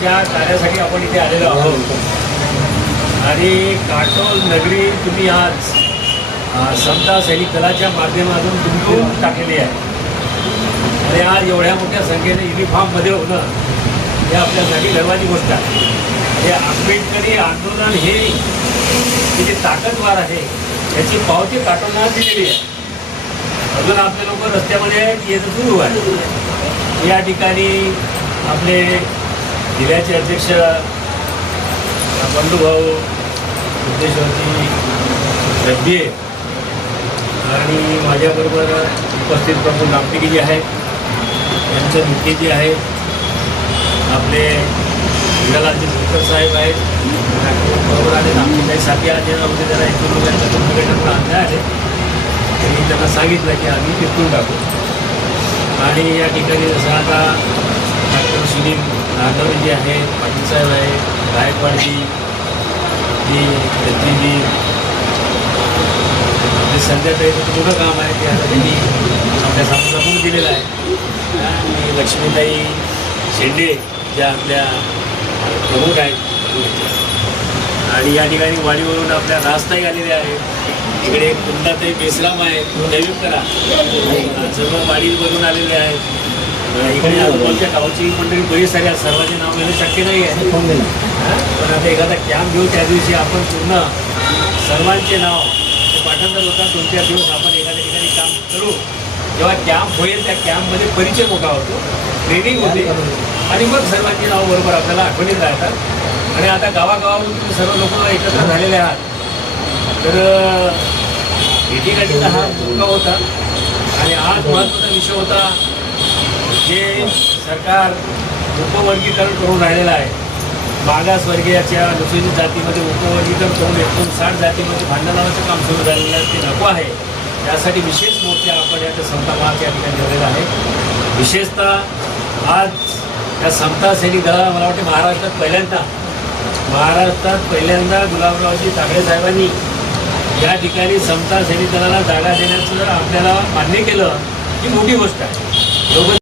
तुमच्या कार्यासाठी आपण इथे आलेलो आहोत आणि काटोल नगरी तुम्ही आज समता सैनिक दलाच्या माध्यमातून तुमची टाकलेली आहे आणि आज एवढ्या मोठ्या संख्येने युनिफॉर्ममध्ये होणं हे आपल्यासाठी गर्वाची गोष्ट आहे. हे आंबेडकरी आंदोलन हे जे ताकदवार आहे याची पावती काटोलला दिलेली आहे. अजून आपले लोक रस्त्यामध्ये येणं सुरू आहे. या ठिकाणी आपले जिल्ह्याचे अध्यक्ष बंधुभाऊ सिद्धेश्वरजी रब्बे आणि माझ्याबरोबर उपस्थित प्रभू नामटिकी जे आहेत यांचं मुख्य जे आहे आपले हिरालालजी भोकर साहेब आहेत बरोबर आले. आमचे काही साथी आले होते त्याला इथून लोकांच्या संघटनेकडून आणले आहे. त्यांनी त्यांना सांगितलं की आम्ही तिथून टाकू आणि या ठिकाणी जसं आता डॉक्टर सुनील नागवरे जे आहे, पाटील साहेब आहे, गायकवाडजी जी दत्तीजी आपले संध्याताईचं मोठं काम आहे ते आता त्यांनी आपल्या समोर दिलेलं आहे. आणि लक्ष्मीताई शेंडे ज्या आपल्या प्रमुख आहेत आणि या ठिकाणी वाडीवरून आपल्या राजताई आलेल्या आहेत. इकडे कुंडाताई बेसराम आहे, दैविक करा सर्व वाडीवरून आलेले आहेत. इकडे आजूबाजूच्या गावची मंडळी बरीच सारी सर्वांचे नाव घेणं शक्य नाही आहे पण आता एखादा कॅम्प घेऊ त्या दिवशी आपण पूर्ण सर्वांचे नाव पाठांतर होतात. 2-4 दिवस आपण एखाद्या ठिकाणी काम करू. जेव्हा कॅम्प होईल त्या कॅम्पमध्ये परिचय मोठा होतो, ट्रेनिंग होते आणि मग सर्वांची नाव बरोबर आपल्याला आठवणीत राहतात. आणि आता गावागावातून तुम्ही सर्व लोक एकत्र झालेले आहात तर भेटीगाठीचा हा मुद्दा होता. आणि आज महत्त्वाचा विषय होता जे सरकार उपवर्गीकरण करून राहिलेलं आहे. मागासवर्गीयाच्या अनुसूचित जातीमध्ये उपवर्गीकरण करून 59 जातीमध्ये भांडण लावण्याचं काम सुरू झालेलं आहे. ते नको आहे. त्यासाठी विशेष मोर्चा आपण या समता मार्च या ठिकाणी ठेवलेला आहे. विशेषतः आज या समता सैनिक दलाला मला वाटते महाराष्ट्रात पहिल्यांदा गुलाबरावजी तागडे साहेबांनी या ठिकाणी समता सैनिक दलाला जागा देण्याचं जर आपल्याला मान्य केलं ही मोठी गोष्ट आहे. लोक